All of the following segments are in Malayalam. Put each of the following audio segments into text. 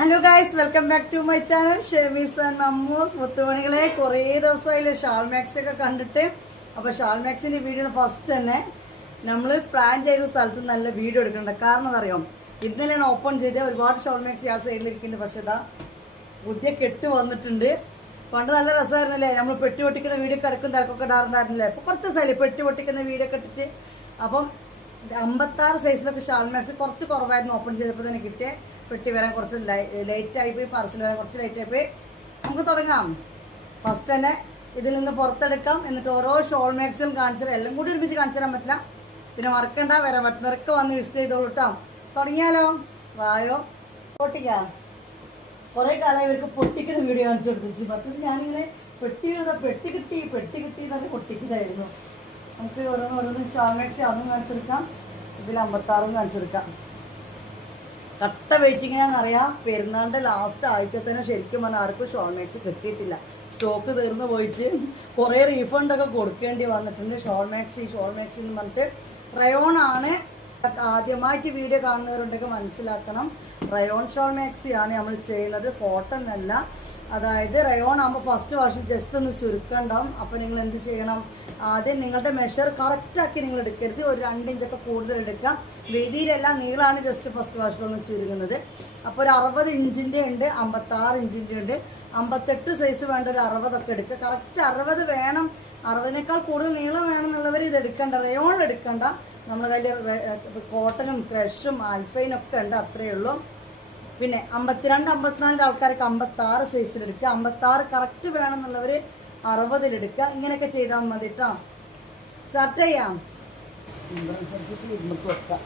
Hello guys, welcome back to my channel Shemees and Mammoos. മുത്തുമണികളെ കുറേ ദിവസമായില്ലേ ഷാൾ മാക്സ് ഒക്കെ കണ്ടിട്ട്. അപ്പോൾ ഷാൾ മാക്സിൻ്റെ വീഡിയോ ഫസ്റ്റ് തന്നെ നമ്മൾ പ്ലാൻ ചെയ്ത സ്ഥലത്ത് നല്ല വീഡിയോ എടുക്കുന്നുണ്ട്. കാരണം അറിയാം, ഇന്നലെയാണ് ഓപ്പൺ ചെയ്ത് ഒരുപാട് ഷാൾ മാക്സ് ആ സൈഡിലിരിക്കുന്നുണ്ട്. പക്ഷേ ഇതാ പുതിയ കെട്ട് വന്നിട്ടുണ്ട്. പണ്ട് നല്ല രസമായിരുന്നല്ലേ, നമ്മൾ പെട്ടി പൊട്ടിക്കുന്ന വീഡിയോ കിടക്കും തിരക്കൊക്കെ ഇടാറുണ്ടായിരുന്നില്ലേ. ഇപ്പോൾ കുറച്ച് ദിവസമായില്ലേ പെട്ടി പൊട്ടിക്കുന്ന വീഡിയോ ഒക്കെ ഇട്ടിട്ട്. അപ്പം 56 സൈസിലൊക്കെ ഷാൾ മാക്സ് കുറച്ച് കുറവായിരുന്നു ഓപ്പൺ ചെയ്തപ്പോൾ തന്നെ കിട്ടിയ. പെട്ടി വരാൻ കുറച്ച് ലേറ്റായി പോയി, പാർസൽ വരാൻ കുറച്ച് ലേറ്റായി പോയി. നമുക്ക് തുടങ്ങാം. ഫസ്റ്റ് തന്നെ ഇതിൽ നിന്ന് പുറത്തെടുക്കാം, എന്നിട്ട് ഓരോ ഷോൾ മാക്സും കാണിച്ചാൽ എല്ലാം കൂടി ഒരുമിച്ച് കാണിച്ചു തരാൻ പറ്റില്ല. പിന്നെ മറക്കണ്ട, വരാൻ പറ്റുന്നവരൊക്കെ വന്ന് വിസിറ്റ് ചെയ്തോളൂ കേട്ടോ. തുടങ്ങിയാലോ, വായോ പൊട്ടിക്കാം. കുറേ കാലം ഇവർക്ക് പൊട്ടിക്കുന്ന വീഡിയോ കാണിച്ചു കൊടുത്തിട്ട് മറ്റത് ഞാനിങ്ങനെ പെട്ടി കിട്ടി എന്നൊക്കെ പൊട്ടിക്കുന്നതായിരുന്നു. നമുക്ക് ഓരോന്ന് ഷോൾ മാക്സ് അതും കാണിച്ചു കൊടുക്കാം, ഇതിൽ 56 കാണിച്ചു കൊടുക്കാം. കട്ട വെയിറ്റിങ്ങാണെന്നറിയാം. പെരുന്നാളിൻ്റെ ലാസ്റ്റ് ആഴ്ച തന്നെ ശരിക്കും പറഞ്ഞാൽ ആർക്കും ഷോൾ മാക്സ് കിട്ടിയിട്ടില്ല. സ്റ്റോക്ക് തീർന്നു പോയിട്ട് കുറേ റീഫണ്ടൊക്കെ കൊടുക്കേണ്ടി വന്നിട്ടുണ്ട്. ഷോൾ മാക്സ് എന്ന് പറഞ്ഞിട്ട് റയോൺ ആണ്. ആദ്യമായിട്ട് വീഡിയോ കാണുന്നവരുണ്ടെങ്കിൽ മനസ്സിലാക്കണം, റയോൺ ഷോൾ മാക്സി ആണ് നമ്മൾ ചെയ്യുന്നത്, കോട്ടൺ അല്ല. അതായത് റയോൺ ആകുമ്പോൾ ഫസ്റ്റ് വാഷിൽ ജസ്റ്റ് ഒന്ന് ചുരുക്കണ്ടാവും. അപ്പോൾ നിങ്ങൾ എന്ത് ചെയ്യണം, ആദ്യം നിങ്ങളുടെ മെഷർ കറക്റ്റാക്കി നിങ്ങൾ എടുക്കരുത്. ഒരു 2 ഇഞ്ചൊക്കെ കൂടുതൽ എടുക്കാം. വീതിയിലെല്ലാം നീളമാണ് ജസ്റ്റ് ഫസ്റ്റ് വാഷിലൊന്ന് ചുരുങ്ങുന്നത്. അപ്പോൾ ഒരു 60 ഇഞ്ചിൻ്റെ ഉണ്ട്, 56 ഇഞ്ചിൻ്റെ ഉണ്ട്. 58 സൈസ് വേണ്ട ഒരു 60 ഒക്കെ എടുക്കുക. കറക്റ്റ് 60 വേണം. 60-നേക്കാൾ കൂടുതൽ നീളം വേണമെന്നുള്ളവർ ഇത് എടുക്കണ്ട, റയോണിൽ എടുക്കണ്ട. നമ്മുടെ കയ്യിൽ കോട്ടനും ക്രഷും ആൽഫൈനൊക്കെ ഉണ്ട്, അത്രയേ ഉള്ളൂ. പിന്നെ 52, 54 ആൾക്കാർക്ക് 56 സൈസിലെടുക്കുക. 56 കറക്റ്റ് വേണമെന്നുള്ളവർ 60-ലെടുക്കുക. ഇങ്ങനെയൊക്കെ ചെയ്താൽ മതി കേട്ടോ. സ്റ്റാർട്ട് ചെയ്യാം. ഇരുന്നിട്ട് വെക്കാം.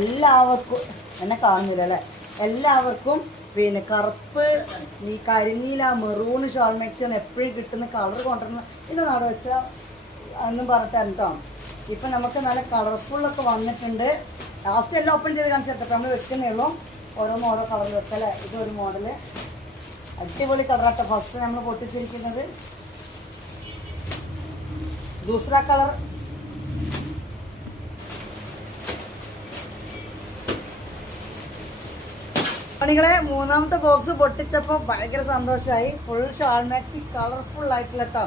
എല്ലാവർക്കും എന്നെ കാണുന്നില്ല അല്ലേ, എല്ലാവർക്കും പിന്നെ കറുപ്പ്, ഈ കരിനീല, മെറൂൺ ഷോൾ മാക്സിയാണ് എപ്പോഴും കിട്ടുന്ന കളർ കൊണ്ടുവരുന്നത്. ഇത് നാട് വെച്ചാൽ അതൊന്നും പറഞ്ഞിട്ടാണ് കേട്ടോ. ഇപ്പം നമുക്ക് നല്ല കളർഫുള്ളൊക്കെ വന്നിട്ടുണ്ട്. ലാസ്റ്റ് എല്ലാം ഓപ്പൺ ചെയ്ത് കാണിച്ചിട്ട് നമ്മൾ വെക്കുന്നേ ഉള്ളൂ. ഓരോ കളർ വെക്കല്ലേ. ഇതൊരു മോഡല് അടിപൊളി കളറാട്ടോ. ഫസ്റ്റ് നമ്മൾ പൊട്ടിച്ചിരിക്കുന്നത് ദൂസറ കളർ. പണികളെ മൂന്നാമത്തെ ബോക്സ് പൊട്ടിച്ചപ്പോൾ ഭയങ്കര സന്തോഷമായി. ഫുൾ ഷാൾ മാക്സി കളർഫുൾ ആയിട്ടില്ല കേട്ടോ.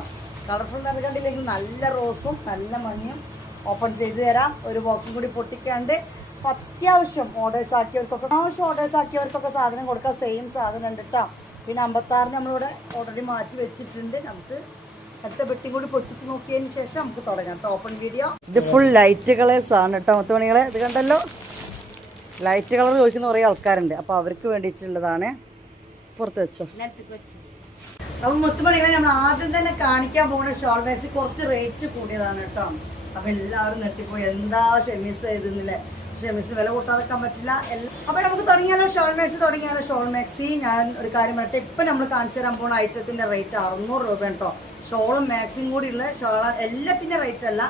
കളർഫുൾ നൽകണ്ടില്ലെങ്കിൽ നല്ല റോസും നല്ല മണിയും ഓപ്പൺ ചെയ്ത് തരാം. ഒരു ബോക്സും കൂടി പൊട്ടിക്കാണ്ട് അത്യാവശ്യം ഓർഡേഴ്സ് ആക്കിയവർക്കൊക്കെ സാധനം കൊടുക്കാം. സെയിം സാധനം ഉണ്ട് കേട്ടോ. പിന്നെ 56 നമ്മളിവിടെ ഓൾറെഡി മാറ്റി വെച്ചിട്ടുണ്ട്. നമുക്ക് അടുത്ത പെട്ടി കൂടി പൊട്ടിച്ച് നോക്കിയതിന് ശേഷം നമുക്ക് തുടങ്ങാം കേട്ടോ ഓപ്പൺ വീഡിയോ. ഇത് ഫുൾ ലൈറ്റ് കളേഴ്സ് ആണ് കേട്ടോ. മുത്തുമണികളെ ഇത് കണ്ടല്ലോ, ലൈറ്റ് കളർ ചോദിക്കുന്ന കുറേ ആൾക്കാരുണ്ട്. അപ്പോൾ അവർക്ക് വേണ്ടിയിട്ടുള്ളതാണ്. പുറത്ത് വെച്ചോ. അപ്പം മുത്തുമണികളെ നമ്മൾ ആദ്യം തന്നെ കാണിക്കാൻ പോകുന്ന ഷോൾ മാക്സി കുറച്ച് റേറ്റ് കൂടിയതാണ് കേട്ടോ. അപ്പം എല്ലാവരും നെട്ടിപ്പോയി, എന്താ ഷെമീസ് ചെയ്തിരുന്നില്ലേ. ഷെമീസിന് വില കൂട്ടാതെക്കാൻ പറ്റില്ല. അപ്പം നമുക്ക് തുടങ്ങിയാലോ ഷോൾ മാക്സി. ഞാൻ ഒരു കാര്യം പറയട്ടെ, ഇപ്പം നമ്മൾ കാണിച്ചു തരാൻ പോകുന്ന ഐറ്റത്തിൻ്റെ റേറ്റ് 600 രൂപ കേട്ടോ. ഷോളും മാക്സിയും കൂടി ഉള്ള ഷോൾ എല്ലാത്തിൻ്റെ റേറ്റ് അല്ല,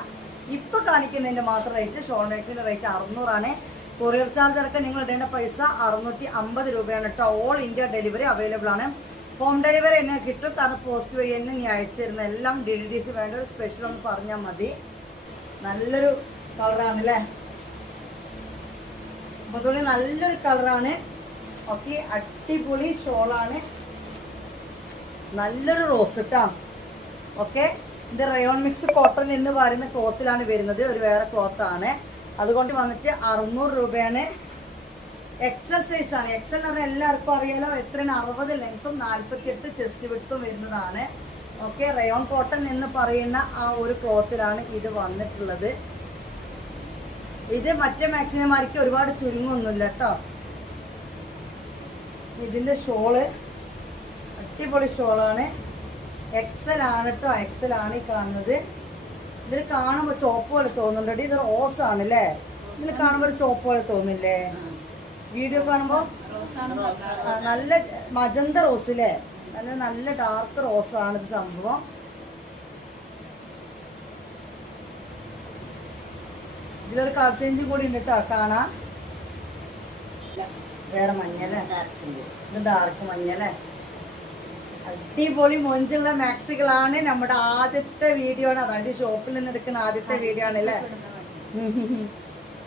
ഇപ്പം കാണിക്കുന്നതിൻ്റെ മാത്രം റേറ്റ്. ഷോൾ മാക്സിൻ്റെ റേറ്റ് 600 ആണ്. കൊറിയർ ചാർജ് അടക്കം നിങ്ങൾ ഇടേണ്ട പൈസ 650 രൂപയാണ് കേട്ടോ. ഓൾ ഇന്ത്യ ഡെലിവറി അവൈലബിൾ ആണ്. ഹോം ഡെലിവറി എന്നെ കിട്ടും, കാരണം പോസ്റ്റ് വഴി തന്നെ ഞാൻ അയച്ചു തരുന്ന എല്ലാം DDDC വേണ്ട ഒരു സ്പെഷ്യൽ ഒന്ന് പറഞ്ഞാൽ മതി. നല്ലൊരു കളറാണല്ലേ, അതുകൊണ്ട് നല്ലൊരു കളറാണ്. ഓക്കെ, അടിപൊളി ഷോളാണ്, നല്ലൊരു റോസ് കേട്ടോ. ഓക്കെ, ഇത് റയോൺ മിക്സ് കോട്ടൺ എന്ന് പറയുന്ന ക്ലോത്തിലാണ് വരുന്നത്, ഒരു വേറെ ക്ലോത്താണ്. അതുകൊണ്ട് വന്നിട്ട് 600 രൂപയാണ്. എക്സൽ സൈസ് ആണ്. എക്സൽ എന്ന് പറഞ്ഞാൽ എല്ലാവർക്കും അറിയാലോ എത്രയാണ്, 60 ലെങ്ത്തും 48 ചെസ്റ്റ് വിഡ്ത്തും വരുന്നതാണ്. ഓക്കെ, റയോൺ കോട്ടൺ എന്ന് പറയുന്ന ആ ഒരു ക്ലോത്തിലാണ് ഇത് വന്നിട്ടുള്ളത്. ഇത് മറ്റേ മാക്സിമമാർക്ക് ഒരുപാട് ചുരുങ്ങൊന്നുമില്ല കേട്ടോ. ഇതിൻ്റെ ഷോള് അടിപൊളി ഷോളാണ്. എക്സൽ ആണ് കേട്ടോ, എക്സൽ ആണ് ഈ കാണുന്നത്. ഇതിൽ കാണുമ്പോൾ ചോപ്പ് പോലെ തോന്നുന്നുണ്ട്. ഇത് റോസ് ആണ് അല്ലേ, ഇതിൽ കാണുമ്പോൾ ഒരു ചോപ്പ് പോലെ തോന്നില്ലേ, വീഡിയോ കാണുമ്പോൾ നല്ല മജന്ത റോസ് അല്ലേ, നല്ല ഡാർക്ക് റോസാണ് ഇത് സംഭവം. ഇതിലൊരു കളർ ചേഞ്ച് കൂടി ഉണ്ട് കേട്ടോ, കാണാം. വേറെ മഞ്ഞല്ലേ, ഇത് ഡാർക്ക് മഞ്ഞല്ലേ. അടിപൊളി മൊഞ്ചുള്ള മാക്സികളാണ്. നമ്മുടെ ആദ്യത്തെ വീഡിയോ ആണ്, അതായത് ഷോപ്പിൽ നിന്ന് എടുക്കുന്ന ആദ്യത്തെ വീഡിയോ ആണ് അല്ലേ.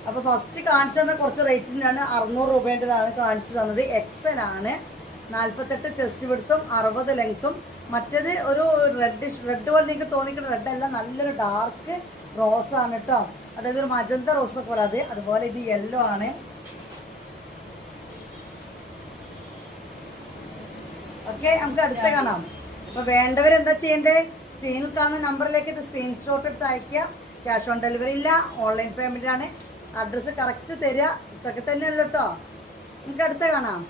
അപ്പൊ ഫസ്റ്റ് കാണിച്ചു തന്ന കുറച്ച് റേറ്റിനാണ് 600 രൂപേൻ്റെതാണ് കാണിച്ചു തന്നത്. എക്സൽ ആണ്, 48 ചെസ്റ്റ് വിടുത്തും 60 ലെങ്ത്തും. മറ്റേത് ഒരു റെഡ് പോലെ നിങ്ങൾക്ക് തോന്നിക്കുന്ന റെഡ് അല്ല, നല്ലൊരു ഡാർക്ക് റോസ് ആണ് കേട്ടോ. അതായത് ഒരു മജന്ത റോസ് പോലെ അത്. അതുപോലെ ഇത് യെല്ലോ ആണ്. ഓക്കെ, നമുക്ക് അടുത്ത കാണാം. അപ്പൊ വേണ്ടവരെന്താ ചെയ്യണ്ടേ? സ്ക്രീനിൽ കാണുന്ന നമ്പറിലേക്ക് ഇത് സ്ക്രീൻഷോട്ട് എടുത്ത് അയക്കുക. ക്യാഷ് ഓൺ ഡെലിവറി ഇല്ല, ഓൺലൈൻ പേയ്മെന്റ് ആണ്. അഡ്രസ്സ് കറക്റ്റ് തരിക. ഇതൊക്കെ തന്നെയല്ലോ കേട്ടോ. നമുക്ക് അടുത്ത കാണാം.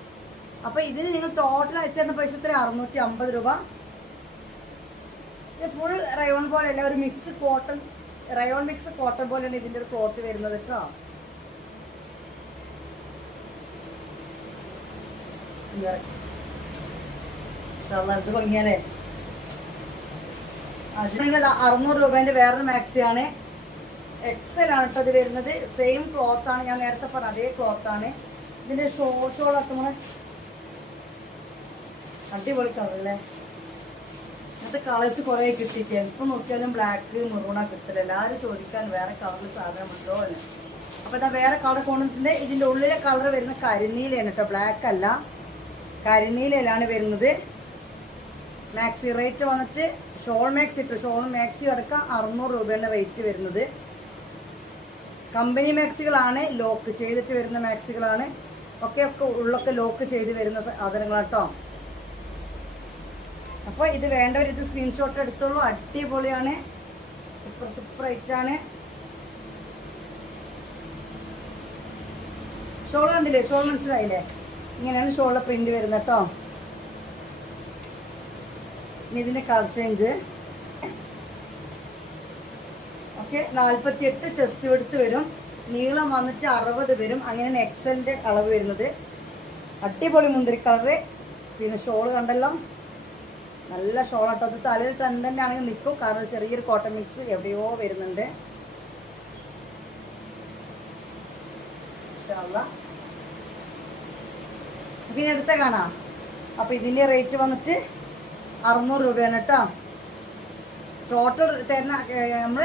അപ്പൊ ഇതിന് നിങ്ങൾ ടോട്ടൽ അയച്ചു തരുന്ന പൈസ 650 രൂപ. ഇത് ഫുൾ റയോൺ പോലെയല്ല, ഒരു mix cotton, rayon mix cotton പോലെയാണ് ഇതിന്റെ ഒരു ക്ലോത്ത് വരുന്നത് കേട്ടോ. ഇത് ഭംഗിയാലേ. 600 രൂപേന്റെ വേറൊരു മാക്സിയാണ്. എക്സൽ ആണ് കേട്ടോ ഇത് വരുന്നത്. സെയിം ക്ലോത്ത് ആണ്, ഞാൻ നേരത്തെ പറഞ്ഞ അതേ ക്ലോത്ത് ആണ്. ഇതിന്റെ ഷോളൊക്കെ നമ്മളെ അടിപൊളി കളറല്ലേ. ഇന്നത്തെ കളേഴ്സ് കുറെ കിട്ടിയിട്ട് ഇപ്പൊ നോക്കിയാലും ബ്ലാക്ക് മെറൂണാ കിട്ടില്ല. എല്ലാവരും ചോദിക്കാൻ വേറെ കളറിൽ സാധനം ഉണ്ടോ എന്ന്. അപ്പൊ ഇതാ വേറെ കളർ കൊണ്ടിട്ടുണ്ട്. ഇതിന്റെ ഉള്ളിലെ കളർ വരുന്ന കരിനീലയാണ് കേട്ടോ, ബ്ലാക്ക് അല്ല, കരിനീലയിലാണ് വരുന്നത്. മാക്സി റേറ്റ് വന്നിട്ട് ഷോൾ മാക്സി ഇട്ടു, ഷോൾ മാക്സി അടക്കം 600 രൂപയുടെ റേറ്റ് വരുന്നത്. കമ്പനി മാക്സികളാണ്, ലോക്ക് ചെയ്തിട്ട് വരുന്ന മാക്സികളാണ്. ഒക്കെ ഉള്ളൊക്കെ ലോക്ക് ചെയ്ത് വരുന്ന സാധനങ്ങളാട്ടോ. അപ്പോൾ ഇത് വേണ്ടവർ ഇത് സ്ക്രീൻഷോട്ട് എടുത്തോളൂ. അടിപൊളിയാണ്, സൂപ്പർ റേറ്റാണ്. ഷോൾ കണ്ടില്ലേ? ഷോൾ മനസ്സിലായില്ലേ? ഇങ്ങനെയാണ് ഷോളിലെ പ്രിന്റ് വരുന്നത് കേട്ടോ. ഇനി ഇതിന്റെ കളർ ചേഞ്ച്. ഓക്കെ, 48 ചെസ്റ്റ് എടുത്ത് വരും. നീളം വന്നിട്ട് 60 വരും. അങ്ങനെയാണ് എക്സലിന്റെ അളവ് വരുന്നത്. അടിപൊളി മുന്തിരി കളറ്. പിന്നെ ഷോള് കണ്ടല്ലോ, നല്ല ഷോളാട്ടോ. അത് തലയിൽ തന്നെ ആണെങ്കിൽ നിൽക്കും, കാരണം ചെറിയൊരു കോട്ടൺ മിക്സ് എവിടെയോ വരുന്നുണ്ട്. പിന്നെ അടുത്ത കാണാം. അപ്പൊ ഇതിന്റെ റേറ്റ് വന്നിട്ട് 600 രൂപയാണ് കേട്ടോ. ടോട്ടൽ തരുന്ന നമ്മൾ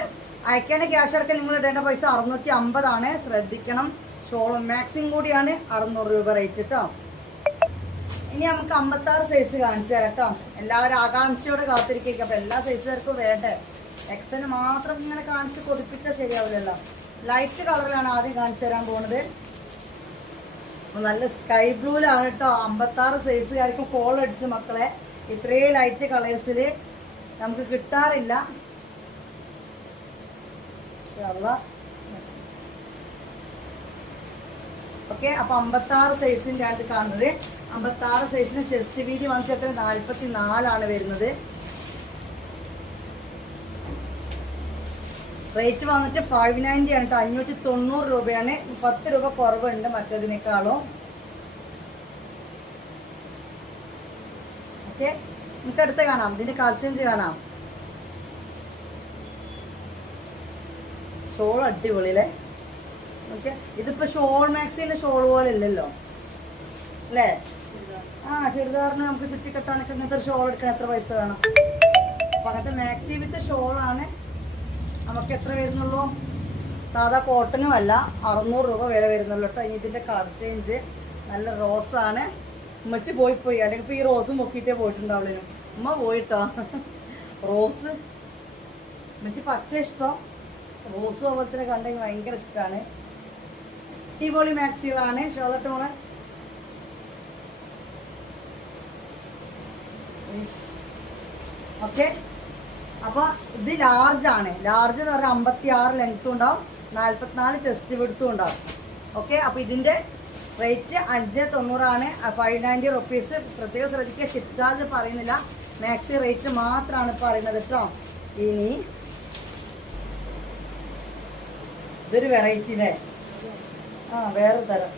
അയക്കേണ്ട ക്യാഷ് അടക്കം നിങ്ങൾ ഇടേണ്ട പൈസ 650 ആണ്. ശ്രദ്ധിക്കണം, ഷോളും മാക്സിം കൂടിയാണ് 600 രൂപ റേറ്റ് കേട്ടോ. ഇനി നമുക്ക് 56 സൈസ് കാണിച്ചു തരാം കേട്ടോ. എല്ലാവരും ആകാംക്ഷയോടെ കാത്തിരിക്കുക. അപ്പൊ എല്ലാ സൈസുകാർക്കും വേണ്ടേ. എക്സന് മാത്രം ഇങ്ങനെ കാണിച്ച് കൊതിപ്പിച്ചാൽ ശരിയാവില്ലല്ലോ. ലൈറ്റ് കളറിലാണ് ആദ്യം കാണിച്ചു തരാൻ പോകുന്നത്. നല്ല സ്കൈ ബ്ലൂയിലാണ് കേട്ടോ. 56 സൈസുകാർക്ക് കോൾ അടിച്ച് മക്കളെ. ഇത്രയും ലൈറ്റ് കളേഴ്സിൽ നമുക്ക് കിട്ടാറില്ല. ഓക്കെ, അപ്പൊ 56 സൈസിന്റെ ആണ് കാണുന്നത്. 56 സൈസിന് ചെസ്റ്റ് വീതി വന്നിട്ട് 44 വരുന്നത്. റേറ്റ് വന്നിട്ട് 590 ആണ് കേട്ടോ. 590 രൂപയാണ്. 10 രൂപ കുറവുണ്ട് മറ്റേതിനേക്കാളും. ഓക്കെ, നമുക്ക് അടുത്ത് കാണാം. ഇതിന്റെ കളർ ചേഞ്ച് കാണാം. ഷോൾ അടിപൊളിയില്ലേ. ഓക്കെ, ഇതിപ്പോ ഷോൾ മാക്സിന്റെ ഷോൾ പോലെ അല്ലല്ലോ അല്ലേ. ചുരിദാറിന് നമുക്ക് ചുറ്റിക്കെട്ടാനൊക്കെ ഇങ്ങനത്തെ ഒരു ഷോൾ എടുക്കാൻ എത്ര പൈസ വേണം? അപ്പൊ അങ്ങനത്തെ മാക്സി വിത്ത് ഷോളാണ് നമുക്ക് എത്ര വരുന്നുള്ളൂ. സാധാ കോട്ടനും അല്ല, 600 രൂപ വില വരുന്നുള്ളൂ കേട്ടോ. ഇനി ഇതിന്റെ കളർ ചേഞ്ച് നല്ല റോസാണ്. ഉമ്മച്ചി പോയി അല്ലെങ്കിൽ ഇപ്പൊ ഈ റോസ് മുക്കിയിട്ടേ പോയിട്ടുണ്ടാവുള്ളൂ. ഉമ്മ പോയിട്ടോ. റോസ് ഉമ്മച്ചി പച്ച ഇഷ്ടം, റോസ് അതുപോലെ കണ്ടെങ്കിൽ ഭയങ്കര ഇഷ്ടമാണ്. അടിപൊളി മാക്സികളാണ്. ഷോളട്ട് മോളെ ഓക്കെ. അപ്പൊ ഇത് ലാർജ് ആണ്. ലാർജ് എന്ന് പറഞ്ഞാൽ 56 ലെങ്ത്തും ഉണ്ടാവും, 44 ചെസ്റ്റ് വിടുത്തും ഉണ്ടാവും. ഓക്കെ, അപ്പൊ ഇതിന്റെ റേറ്റ് 590 ആണ്. 590 റുപ്പീസ്. പ്രത്യേകം ശ്രദ്ധിക്കുക, ഷിപ്പ് ചാർജ് പറയുന്നില്ല, മാക്സി റേറ്റ് മാത്രമാണ് പറയുന്നത് കേട്ടോ. ഇനി ഇതൊരു വെറൈറ്റി അല്ലേ. വേറെ തരം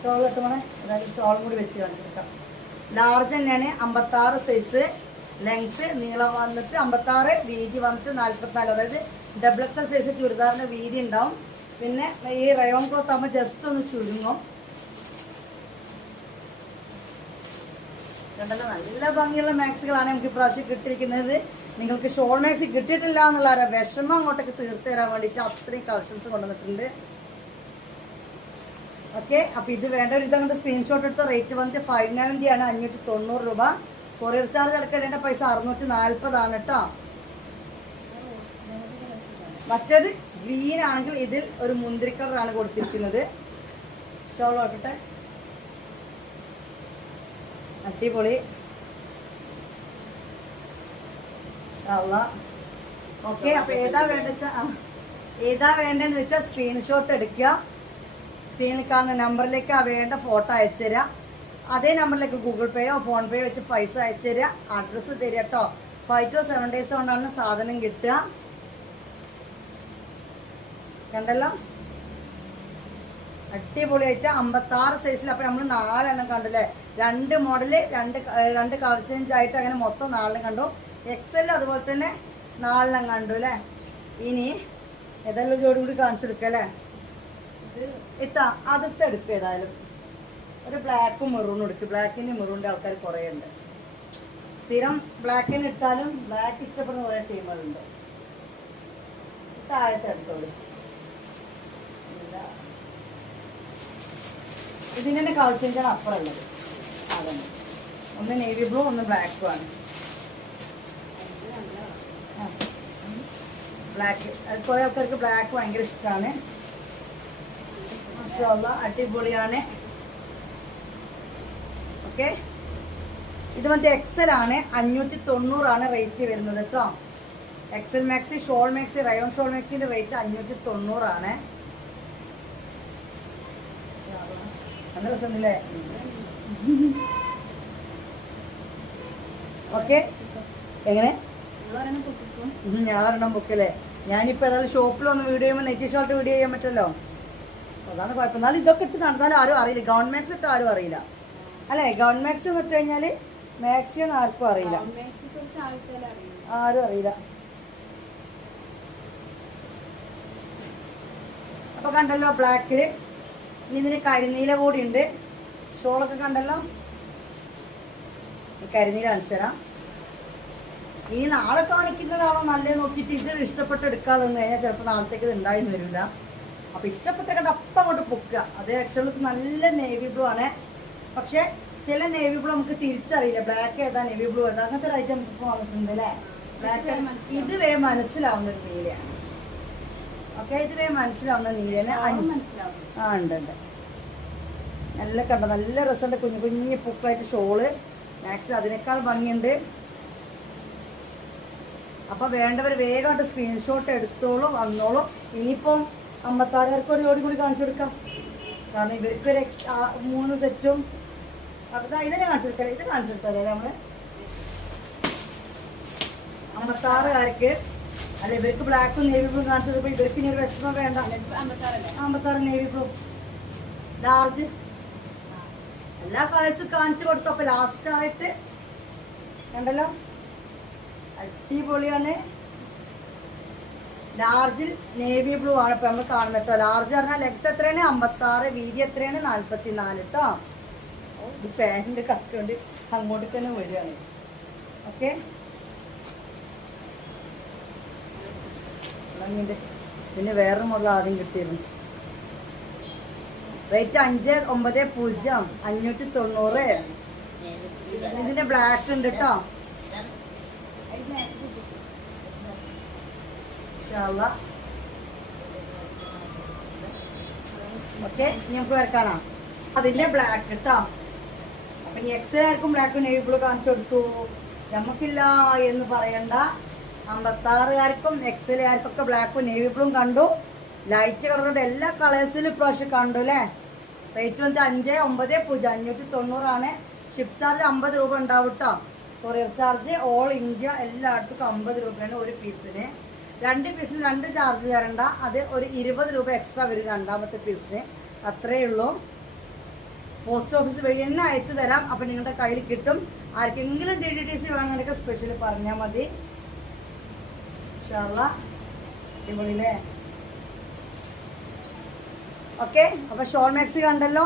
ഷോൾ കിട്ടുമ്പോഴേ, അതായത് ഷോളും കൂടി വെച്ച് കാണിച്ചെടുക്കാം. ലാർജ് തന്നെയാണ്. 56 സൈസ് ലെങ്ത്ത്, നീളം വന്നിട്ട് 56, വീതി വന്നിട്ട് 44. അതായത് ഡബിൾ എക്സൽ സൈസ് ചുരിദാറിന്റെ വീതി ഉണ്ടാവും. പിന്നെ ഈ റയോൺ ക്ലോത്ത് ആകുമ്പോൾ ജസ്റ്റ് ഒന്ന് ചുരുങ്ങും. കണ്ടല്ലോ, നല്ല ഭംഗിയുള്ള മാക്സുകളാണ് നമുക്ക് ഇപ്രാവശ്യം കിട്ടിയിരിക്കുന്നത്. നിങ്ങൾക്ക് ഷോൾ മാക്സി കിട്ടിയിട്ടില്ല എന്നുള്ള വിഷമം അങ്ങോട്ടേക്ക് തീർത്ത് തരാൻ വേണ്ടിയിട്ട് അത്രയും കളക്ഷൻസ് കൊണ്ടുവന്നിട്ടുണ്ട്. ഓക്കെ, അപ്പോൾ ഇത് വേണ്ട ഒരു ഇതങ്ങോട്ട് സ്ക്രീൻഷോട്ട് എടുത്ത റേറ്റ് വന്നിട്ട് 590 ആണ്, 590 രൂപ. കൊറിയർ ചാർജ് അടക്കേണ്ട പൈസ 640 ആണ് കേട്ടോ. മറ്റേത് ഗ്രീൻ ആണെങ്കിൽ ഇതിൽ ഒരു മുന്തിരി കളറാണ് കൊടുത്തിരിക്കുന്നത്. ഷോൾ നോക്കട്ടെ, അടിപൊളി. ഓക്കെ, അപ്പൊ ഏതാ വേണ്ടെന്ന് വെച്ചാൽ സ്ക്രീൻഷോട്ട് എടുക്കുക. സ്ക്രീനിൽ കാണുന്ന നമ്പറിലേക്ക് ആ വേണ്ട ഫോട്ടോ അയച്ചു തരിക. അതേ നമ്പറിലേക്ക് ഗൂഗിൾ പേയോ ഫോൺ പേയോ വെച്ച് പൈസ അയച്ചു തരിക. അഡ്രസ്സ് തരിക കേട്ടോ. 5 to 7 days കൊണ്ടാണ് സാധനം കിട്ടുക. കണ്ടല്ലോ, അടിപൊളിയായിട്ട് 56 സൈസിൽ. അപ്പൊ നമ്മൾ 4 എണ്ണം കണ്ടല്ലേ, 2 മോഡല്, 2 കളർ ചേഞ്ച് ആയിട്ട് അങ്ങനെ മൊത്തം 4 കണ്ടു. എക്സൽ അതുപോലെ തന്നെ 4 കണ്ടു അല്ലേ. ഇനി ഏതെല്ലാം ജോഡി കൂടി കാണിച്ചെടുക്കുക അല്ലേ. ആദ്യത്തെ എടുക്കുക. ഏതായാലും ഒരു ബ്ലാക്കും മെറൂണും എടുക്കും. ബ്ലാക്കിൻ്റെ മെറൂണിൻ്റെ ആൾക്കാർ കുറേ ഉണ്ട്. സ്ഥിരം ബ്ലാക്കിന് ഇട്ടാലും ബ്ലാക്ക് ഇഷ്ടപ്പെടുന്ന കുറേ ടീമുകളുണ്ട്. താഴത്തെ എടുത്തോളൂ. ഇതിന് തന്നെ കളർ ചേഞ്ചാണ് അപ്പുറം ഉള്ളത്. അതന്നെ, ഒന്ന് നേവി ബ്ലൂ ഒന്ന് ബ്ലാക്കും ആണ്. ബ്ലാക്ക് അത് കുറേ ആൾക്കാർക്ക് ബ്ലാക്ക് ഭയങ്കര ഇഷ്ടമാണ്. അടിപൊളിയാണ്. ഓക്കെ, ഇത് മറ്റേ എക്സൽ ആണ്, 590 ആണ് റേറ്റ് വരുന്നത് കേട്ടോ. Excel maxi, shawl maxi, rayon shawl മാക്സിന്റെ റേറ്റ് 590 ആണ്. നല്ല രസമുണ്ടല്ലേ. ഓക്കെ, എങ്ങനെ ഞാൻ ഒരെണ്ണം ബുക്കല്ലേ. ഞാനിപ്പോ ഏതായാലും ഷോപ്പിൽ ഒന്ന് വീഡിയോ ചെയ്യുമ്പോൾ നെറ്റി ഷോർട്ട് വീഡിയോ ചെയ്യാൻ പറ്റുമല്ലോ. അതാണ് കുഴപ്പം. എന്നാലും ഇതൊക്കെ ഇട്ട് നടന്നാലും ആരും അറിയില്ല. ഗൗൺ മാക്സ് ഇട്ട് ആരും അറിയില്ല അല്ലേ. ഗൗൺ മാക്സ് ഇട്ട് കഴിഞ്ഞാൽ മാക്സി ഒന്നും ആർക്കും അറിയില്ല, ആരും അറിയില്ല. അപ്പൊ കണ്ടല്ലോ ബ്ലാക്കില്. ഇനി ഇതിന് കരിനീല കൂടി ഉണ്ട്. ഷോളൊക്കെ കണ്ടല്ലോ. കരിനീല അനുസരാ. ഇനി നാളെ കാണിക്കുന്നതാണോ നല്ലത് നോക്കിയിട്ട് ഇത് ഇഷ്ടപ്പെട്ട് എടുക്കാതെ വന്നു കഴിഞ്ഞാൽ ചിലപ്പോൾ നാളത്തേക്ക് ഇത് ഉണ്ടായി വരില്ല. അപ്പോൾ ഇഷ്ടപ്പെട്ട കണ്ട് അപ്പം അങ്ങോട്ട് പൊക്കുക. അത് ആക്ച്വലി നല്ല നേവി ബ്ലൂ ആണ്. പക്ഷെ ചില നേവി ബ്ലൂ നമുക്ക് തിരിച്ചറിയില്ല. ബ്ലാക്ക് ഏതാ നേവി ബ്ലൂ ഏതാ അങ്ങനത്തെ ഒരു ഐറ്റം നമുക്ക് വന്നിട്ടുണ്ട് അല്ലേ. ബ്ലാക്ക് ഇത് വേഗം മനസ്സിലാവുന്ന ഒരു നീലയാണ്. ഓക്കെ, ഇത് വേഗം മനസ്സിലാവുന്ന നീലയാണ്. ആ ഉണ്ട് ഉണ്ട്. നല്ല കണ്ട നല്ല രസമുണ്ട്. കുഞ്ഞു കുഞ്ഞു പൂക്കളായിട്ട് ഷോള്. മാക്സ് അതിനേക്കാൾ ഭംഗിയുണ്ട്. അപ്പം വേണ്ടവർ വേഗമായിട്ട് സ്ക്രീൻഷോട്ട് എടുത്തോളും, വന്നോളും. ഇനിയിപ്പം 56 ഒരു ജോഡി കൂടി കാണിച്ചു കൊടുക്കാം. കാരണം ഇവർക്ക് ഒരു എക്സ്ട്രാ 3 സെറ്റും അപ്പം ഇതിനെ കാണിച്ചു കൊടുക്കാം. ഇത് കാണിച്ചു കൊടുത്താലേ നമ്മൾ 56 അല്ല. ഇവർക്ക് ബ്ലാക്കും നേവി ബ്ലൂ കാണിച്ചു കൊടുക്കുമ്പോൾ ഇവർക്ക് ഇനി ഒരു വിഷമം വേണ്ട. 56 നേവി ബ്ലൂ ലാർജ് എല്ലാ കളേഴ്സും കാണിച്ചു കൊടുത്തു. അപ്പോൾ ലാസ്റ്റായിട്ട് കണ്ടല്ലോ, അടിപൊളിയാണ്. ലാർജിൽ നേവി ബ്ലൂ ആണ് ഇപ്പം നമ്മൾ കാണുന്നത് കേട്ടോ. ലാർജ് പറഞ്ഞാൽ ലെങ്ത് എത്രയാണ് 56, വീതി എത്രയാണ് 44 കേട്ടോ. ഇത് ഫാനിൻ്റെ കട്ടുകൊണ്ട് അങ്ങോട്ട് തന്നെ വരികയാണ്. ഓക്കെ, പിന്നെ വേറെ മോഡൽ ആദ്യം കിട്ടിയിരുന്നു. റേറ്റ് 590, 590. ഇതിന്റെ ബ്ലാക്ക് ഉണ്ട് കേട്ടോ. ഓക്കെ, നമുക്ക് വരക്കാണോ അതിന്റെ ബ്ലാക്ക് കേട്ടോ. അപ്പൊ ഇനി എക്സലാർക്കും ബ്ലാക്കും നേവി ബ്ലൂ കാണിച്ചു കൊടുത്തു. നമുക്കില്ല എന്ന് പറയണ്ട. 56 എക്സലുകാർക്കൊക്കെ ബ്ലാക്കും നേവി ബ്ലൂവും കണ്ടു. ലൈറ്റ് കളറുടെ എല്ലാ കളേഴ്സിലും ഇപ്രാവശ്യം കണ്ടു അല്ലേ. റേറ്റ് വന്നിട്ട് 590, 590 ആണ്. ഷിപ്പ് ചാർജ് 50 രൂപ ഉണ്ടാവും കേട്ടോ. കൊറിയർ ചാർജ് ഓൾ ഇന്ത്യ എല്ലായിടത്തും 50 രൂപയാണ് ഒരു പീസിന്. 2 പീസിന് 2 ചാർജ് തരണ്ട. അത് ഒരു 20 രൂപ എക്സ്ട്രാ വരും രണ്ടാമത്തെ പീസിന്. അത്രയേ ഉള്ളൂ. പോസ്റ്റ് ഓഫീസ് വഴി തന്നെ അയച്ചു തരാം. അപ്പം നിങ്ങളുടെ കയ്യിൽ കിട്ടും. ആർക്കെങ്കിലും DDTC വേണമെന്നൊക്കെ സ്പെഷ്യൽ പറഞ്ഞാൽ മതി. അടിപൊളിയില്ലേ. ഓക്കെ, അപ്പോൾ ഷോൾ മാക്സി കണ്ടല്ലോ.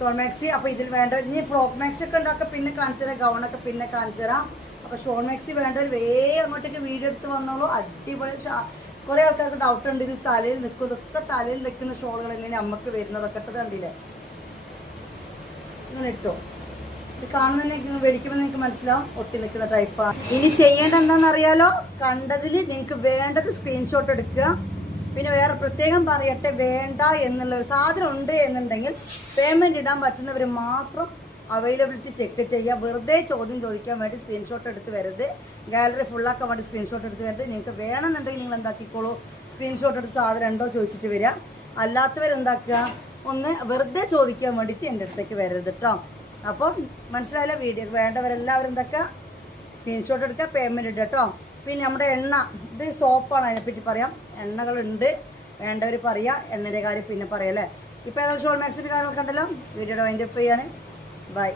Shawl maxi. അപ്പോൾ ഇതിൽ വേണ്ട ഇനി ഫ്രോക്ക് മാക്സി ഒക്കെ ഉണ്ടാക്കുക പിന്നെ കാണിച്ചു തരാം, ഗൗണൊക്കെ പിന്നെ കാണിച്ചു തരാം. അപ്പോൾ ഷോൾ മാക്സി വേണ്ടവർ വേഗം അങ്ങോട്ടേക്ക് വീഡിയോ എടുത്ത് വന്നോളൂ. അടിപൊളി കുറേ ആൾക്കാർക്ക് ഡൗട്ട് ഉണ്ട് ഇത് തലയിൽ നിൽക്കും, ഇതൊക്കെ തലയിൽ നിൽക്കുന്ന ഷോളുകൾ എങ്ങനെ നമുക്ക് വരുന്നതൊക്കെ ഇട്ടത് കണ്ടില്ലേ, ഇങ്ങനെ ഇട്ടോ. ഇത് കാണുന്നതിന് വലിക്കുമ്പോൾ നിങ്ങൾക്ക് മനസ്സിലാവും ഒട്ടി നിൽക്കുന്ന ടൈപ്പാണ്. ഇനി ചെയ്യേണ്ട എന്താണെന്നറിയാലോ, കണ്ടതിൽ നിങ്ങൾക്ക് വേണ്ടത് സ്ക്രീൻഷോട്ട് എടുക്കുക. പിന്നെ വേറെ പ്രത്യേകം പറയട്ടെ, വേണ്ട എന്നുള്ള ഒരു സാധനം ഉണ്ട് എന്നുണ്ടെങ്കിൽ പേയ്മെൻറ്റ് ഇടാൻ പറ്റുന്നവർ മാത്രം അവൈലബിലിറ്റി ചെക്ക് ചെയ്യുക. വെറുതെ ചോദ്യം ചോദിക്കാൻ വേണ്ടി സ്ക്രീൻഷോട്ട് എടുത്ത് വരരുത്, ഗാലറി ഫുള്ളാക്കാൻ വേണ്ടി സ്ക്രീൻഷോട്ട് എടുത്ത് വരരുത്. നിങ്ങൾക്ക് വേണമെന്നുണ്ടെങ്കിൽ നിങ്ങൾ എന്താക്കിക്കോളൂ, സ്ക്രീൻഷോട്ട് എടുത്ത് സാധനം ഉണ്ടോ ചോദിച്ചിട്ട് വരിക. അല്ലാത്തവരെന്താക്കുക, ഒന്ന് വെറുതെ ചോദിക്കാൻ വേണ്ടിയിട്ട് എൻ്റെ അടുത്തേക്ക് വരരുത് കേട്ടോ. അപ്പോൾ മനസ്സിലായില്ല, വീഡിയോ വേണ്ടവരെല്ലാവരും എന്താക്കുക, സ്ക്രീൻഷോട്ട് എടുക്കുക, പേയ്മെൻറ്റ് ഇടുക കേട്ടോ. പിന്നെ നമ്മുടെ എണ്ണ, ഇത് സോപ്പാണ്, അതിനെപ്പറ്റി പറയാം. എണ്ണകളുണ്ട്, വേണ്ടവർ പറയുക, എണ്ണയുടെ കാര്യം പിന്നെ പറയാം അല്ലേ. ഇപ്പോൾ ഏതായാലും ഷോൾ മാക്സിൻ്റെ കാര്യങ്ങളൊക്കെ ഉണ്ടല്ലോ. വീഡിയോയുടെ വൈൻഡപ്പ് ചെയ്യാണ്. ബൈ.